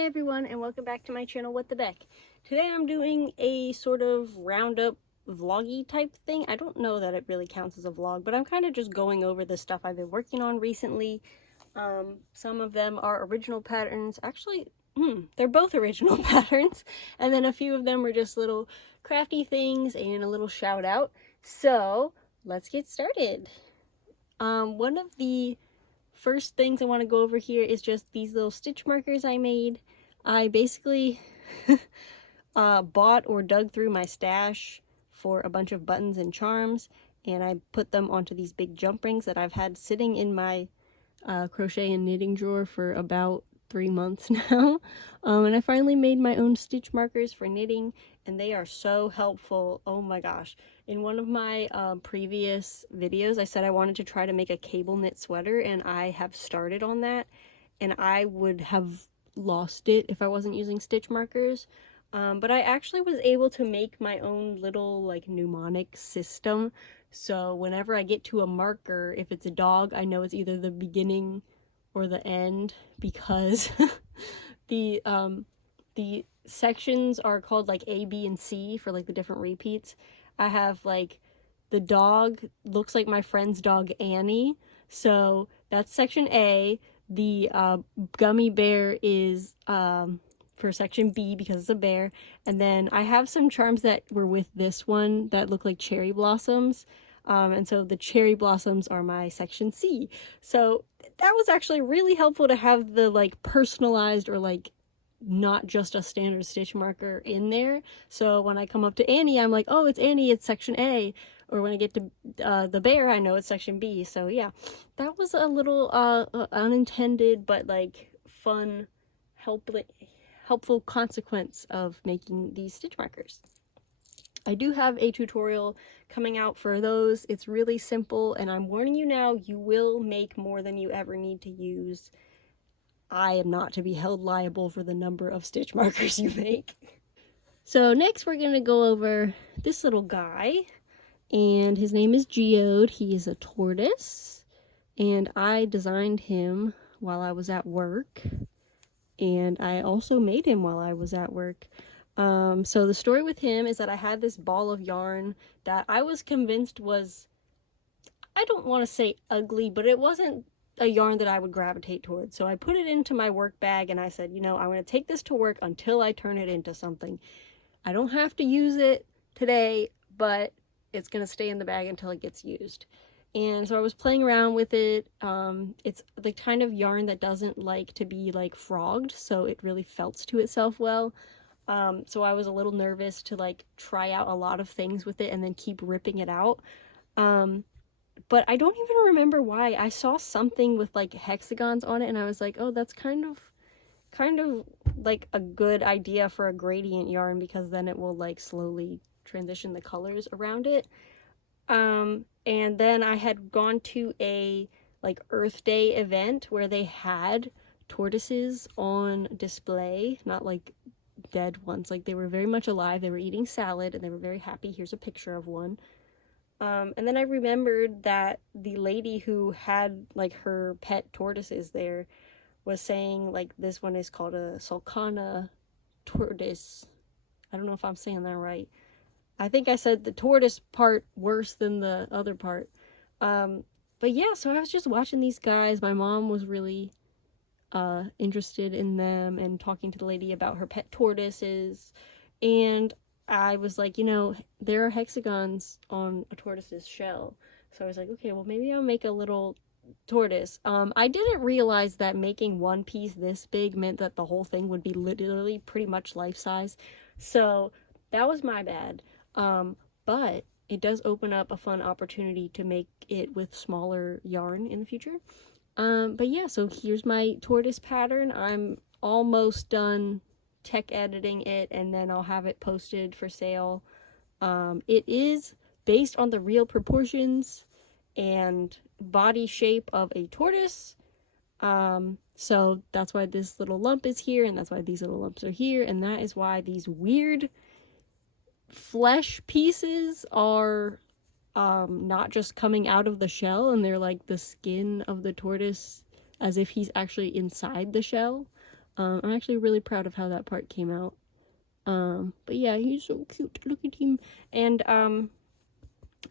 Hey everyone, and welcome back to my channel, What the Beck. Today I'm doing a sort of roundup vloggy type thing. I don't know that it really counts as a vlog, but I'm kind of just going over the stuff I've been working on recently. Some of them are original patterns. Actually, they're both original patterns. And then a few of them are just little crafty things and a little shout out. So let's get started. One of the first things I want to go over here is just these little stitch markers I made. I basically bought or dug through my stash for a bunch of buttons and charms, and I put them onto these big jump rings that I've had sitting in my crochet and knitting drawer for about 3 months now. And I finally made my own stitch markers for knitting, and they are so helpful. Oh my gosh. In one of my previous videos, I said I wanted to try to make a cable knit sweater, and I have started on that, and I would have lost it if I wasn't using stitch markers. But I actually was able to make my own little like mnemonic system. So whenever I get to a marker, if it's a dog, I know it's either the beginning or the end, because the sections are called like A, B, and C for like the different repeats. I have like the dog looks like my friend's dog Annie, so that's section A. The gummy bear is for section B because it's a bear. And then I have some charms that were with this one that look like cherry blossoms. And so the cherry blossoms are my section C. So that was actually really helpful to have the like personalized or like not just a standard stitch marker in there. So when I come up to Annie, I'm like, oh, it's Annie, it's section A. Or when I get to the bear, I know it's section B. So yeah, that was a little unintended but like fun, helpful consequence of making these stitch markers. I do have a tutorial coming out for those. It's really simple, and I'm warning you now, you will make more than you ever need to use. I am not to be held liable for the number of stitch markers you make. So next we're going to go over this little guy, and his name is Geode. He is a tortoise, and I designed him while I was at work, and I also made him while I was at work. So the story with him is that I had this ball of yarn that I was convinced was, I don't want to say ugly, but it wasn't a yarn that I would gravitate towards. So I put it into my work bag and I said, you know, I'm going to take this to work until I turn it into something. I don't have to use it today, but it's going to stay in the bag until it gets used. And so I was playing around with it. It's the kind of yarn that doesn't like to be like frogged, so it really felts to itself well. So I was a little nervous to like try out a lot of things with it and then keep ripping it out. But I don't even remember why. I saw something with like hexagons on it and I was like, oh, that's kind of like a good idea for a gradient yarn, because then it will like slowly transition the colors around it. And then I had gone to a like Earth Day event where they had tortoises on display, not like dead ones, like they were very much alive. They were eating salad and they were very happy. Here's a picture of one. And then I remembered that the lady who had like her pet tortoises there was saying like this one is called a sulcana tortoise. I don't know if I'm saying that right. I think I said the tortoise part worse than the other part. But yeah, so I was just watching these guys. My mom was really interested in them and talking to the lady about her pet tortoises, and I was like, you know, there are hexagons on a tortoise's shell, so I was like, okay, well maybe I'll make a little tortoise. I didn't realize that making one piece this big meant that the whole thing would be literally pretty much life size, so that was my bad. But it does open up a fun opportunity to make it with smaller yarn in the future. But yeah, so here's my tortoise pattern. I'm almost done tech editing it, and then I'll have it posted for sale. It is based on the real proportions and body shape of a tortoise. So that's why this little lump is here, and that's why these little lumps are here, and that is why these weird flesh pieces are not just coming out of the shell, and they're like the skin of the tortoise as if he's actually inside the shell. I'm actually really proud of how that part came out. But yeah, he's so cute. Look at him. And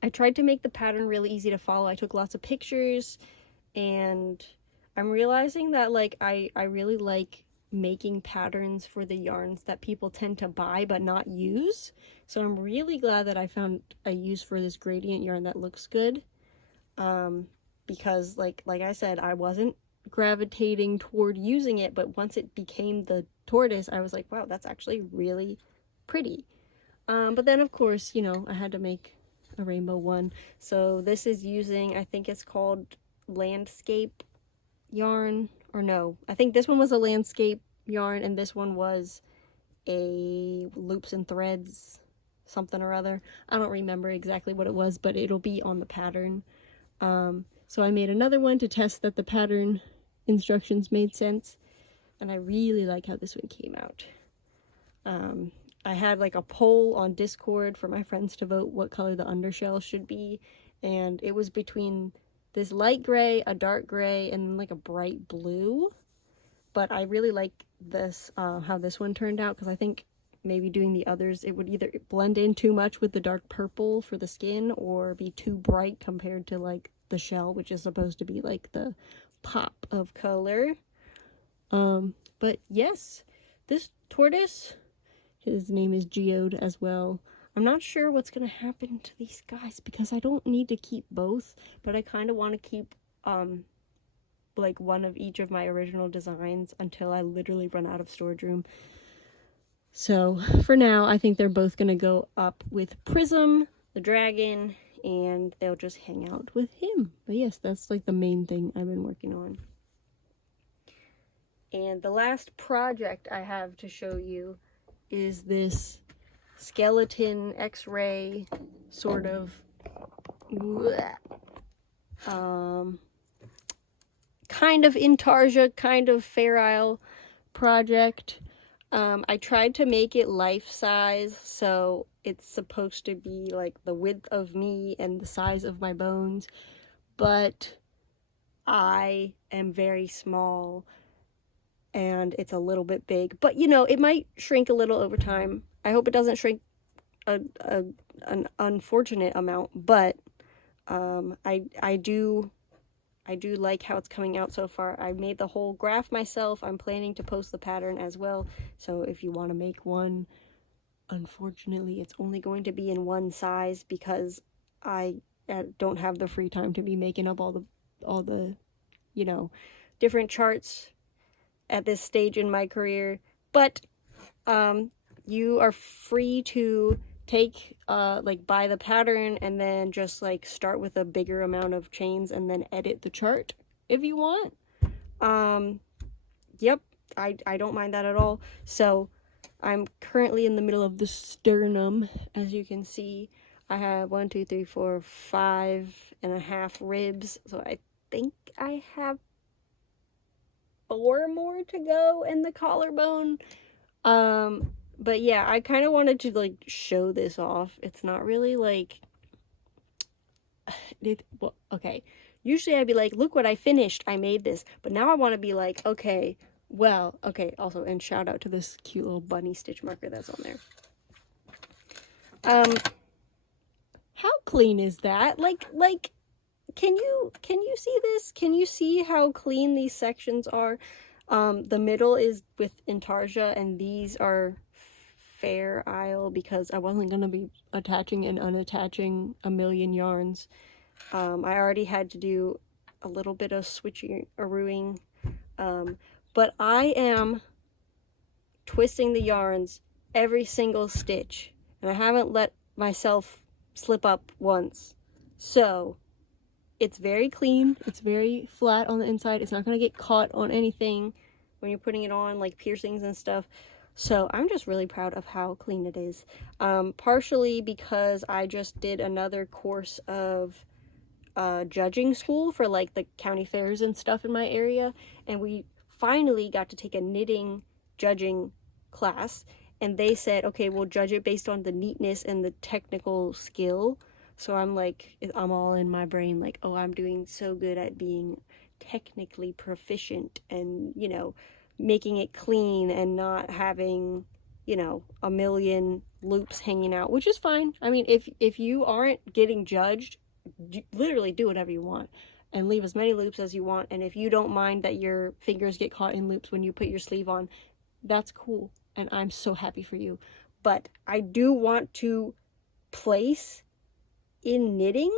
I tried to make the pattern really easy to follow. I took lots of pictures, and I'm realizing that like I really like making patterns for the yarns that people tend to buy but not use. So I'm really glad that I found a use for this gradient yarn that looks good. Because like I said, I wasn't gravitating toward using it, but once it became the tortoise, I was like, wow, that's actually really pretty. But then of course, you know, I had to make a rainbow one. So this is using, I think it's called landscape yarn, or no, I think this one was a landscape yarn and this one was a loops and threads something or other. I don't remember exactly what it was, but it'll be on the pattern. So I made another one to test that the pattern instructions made sense, and I really like how this one came out. I had like a poll on Discord for my friends to vote what color the undershell should be, and it was between this light gray, a dark gray, and like a bright blue. But I really like this, how this one turned out, because I think maybe doing the others, it would either blend in too much with the dark purple for the skin or be too bright compared to like the shell, which is supposed to be like the pop of color. But yes, this tortoise, his name is Geode as well. I'm not sure what's gonna happen to these guys because I don't need to keep both, but I kind of want to keep like one of each of my original designs until I literally run out of storage room. So for now, I think they're both gonna go up with Prism, the dragon, and they'll just hang out with him. But yes, that's like the main thing I've been working on. And the last project I have to show you is this skeleton x-ray sort of kind of intarsia, kind of Fair Isle project. I tried to make it life size, so it's supposed to be like the width of me and the size of my bones, but I am very small and it's a little bit big, but you know, it might shrink a little over time. I hope it doesn't shrink an unfortunate amount, but I do like how it's coming out so far. I made the whole graph myself. I'm planning to post the pattern as well, so if you want to make one, unfortunately it's only going to be in one size because I don't have the free time to be making up all the you know, different charts at this stage in my career. But you are free to take like buy the pattern and then just like start with a bigger amount of chains and then edit the chart if you want. Yep, I don't mind that at all. So I'm currently in the middle of the sternum. As you can see, I have 1, 2, 3, 4, 5.5 ribs, so I think I have 4 more to go in the collarbone. But yeah, I kind of wanted to like show this off. It's not really like well, okay, usually I'd be like, look what I finished, I made this, but now I want to be like, okay, well, okay, also, and shout out to this cute little bunny stitch marker that's on there. How clean is that? Like can you see this? Can you see how clean these sections are? The middle is with intarsia and these are Fair Isle because I wasn't going to be attaching and unattaching a million yarns. I already had to do a little bit of switcherooing, but I am twisting the yarns every single stitch, and I haven't let myself slip up once. So it's very clean, it's very flat on the inside, it's not going to get caught on anything when you're putting it on, like piercings and stuff. So I'm just really proud of how clean it is. Partially because I just did another course of judging school for like the county fairs and stuff in my area, and we finally got to take a knitting judging class, and they said, okay, we'll judge it based on the neatness and the technical skill. So I'm like, I'm all in my brain like, oh, I'm doing so good at being technically proficient and, you know, making it clean and not having, you know, a million loops hanging out, which is fine. I mean, if you aren't getting judged, literally do whatever you want and leave as many loops as you want. And if you don't mind that your fingers get caught in loops when you put your sleeve on, that's cool. And I'm so happy for you. But I do want to place in knitting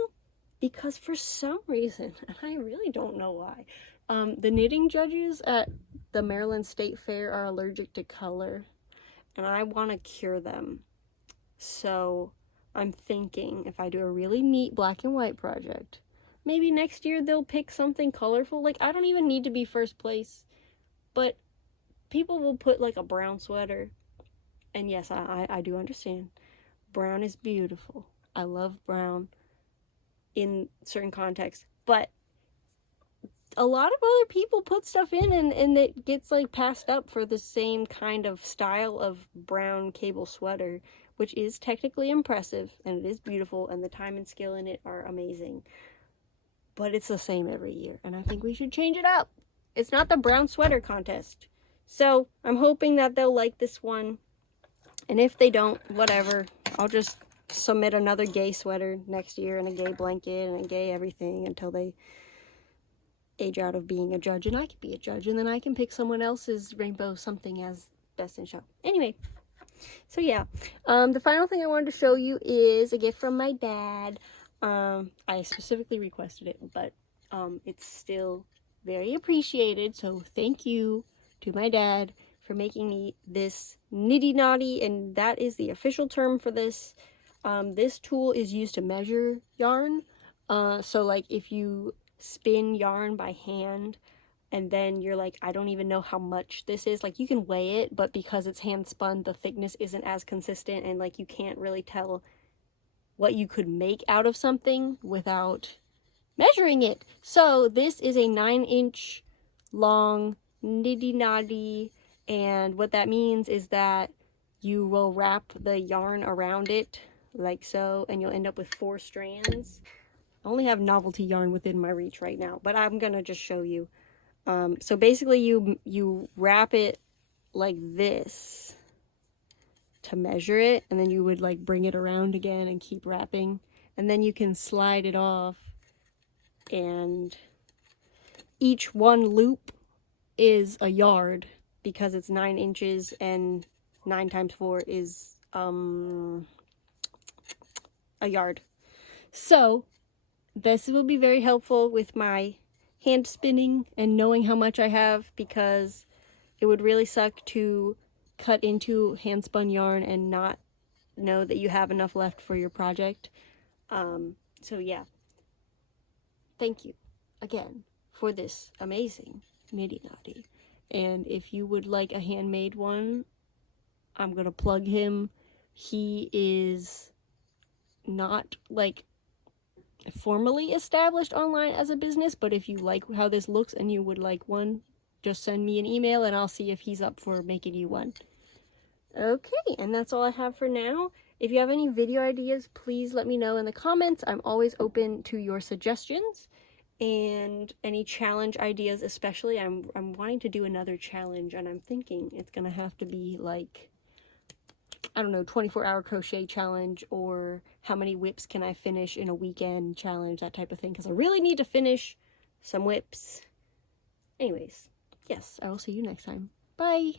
because for some reason, and I really don't know why, the knitting judges at the Maryland State Fair are allergic to color, and I want to cure them. So I'm thinking if I do a really neat black and white project, maybe next year they'll pick something colorful. Like, I don't even need to be first place, but people will put like a brown sweater. And yes, I do understand. Brown is beautiful. I love brown in certain contexts, but a lot of other people put stuff in and it gets like passed up for the same kind of style of brown cable sweater, which is technically impressive and it is beautiful and the time and skill in it are amazing. But it's the same every year and I think we should change it up. It's not the brown sweater contest. So I'm hoping that they'll like this one. And if they don't, whatever, I'll just submit another gay sweater next year and a gay blanket and a gay everything until they age out of being a judge and I can be a judge and then I can pick someone else's rainbow something as best in show. Anyway, so yeah, the final thing I wanted to show you is a gift from my dad. I specifically requested it, but it's still very appreciated, so thank you to my dad for making me this nitty naughty, and that is the official term for this. This tool is used to measure yarn, so like if you spin yarn by hand and then you're like, I don't even know how much this is, like you can weigh it, but because it's hand spun the thickness isn't as consistent and like you can't really tell what you could make out of something without measuring it. So this is a 9-inch long nitty naughty, and what that means is that you will wrap the yarn around it like so and you'll end up with 4 strands. I only have novelty yarn within my reach right now, but I'm gonna just show you. So basically you wrap it like this to measure it, and then you would like bring it around again and keep wrapping, and then you can slide it off, and each one loop is a yard because it's 9 inches and 9 times 4 is a yard. So this will be very helpful with my hand spinning and knowing how much I have, because it would really suck to cut into hand spun yarn and not know that you have enough left for your project. So yeah, thank you again for this amazing nitty naughty. And if you would like a handmade one, I'm gonna plug him. He is not like formally established online as a business, but if you like how this looks and you would like one, just send me an email and I'll see if he's up for making you one. Okay, and that's all I have for now. If you have any video ideas, please let me know in the comments. I'm always open to your suggestions and any challenge ideas, especially. I'm wanting to do another challenge, and I'm thinking it's gonna have to be like, I don't know, 24-hour crochet challenge, or how many whips can I finish in a weekend challenge, that type of thing, because I really need to finish some whips. Anyways, yes, I will see you next time. Bye!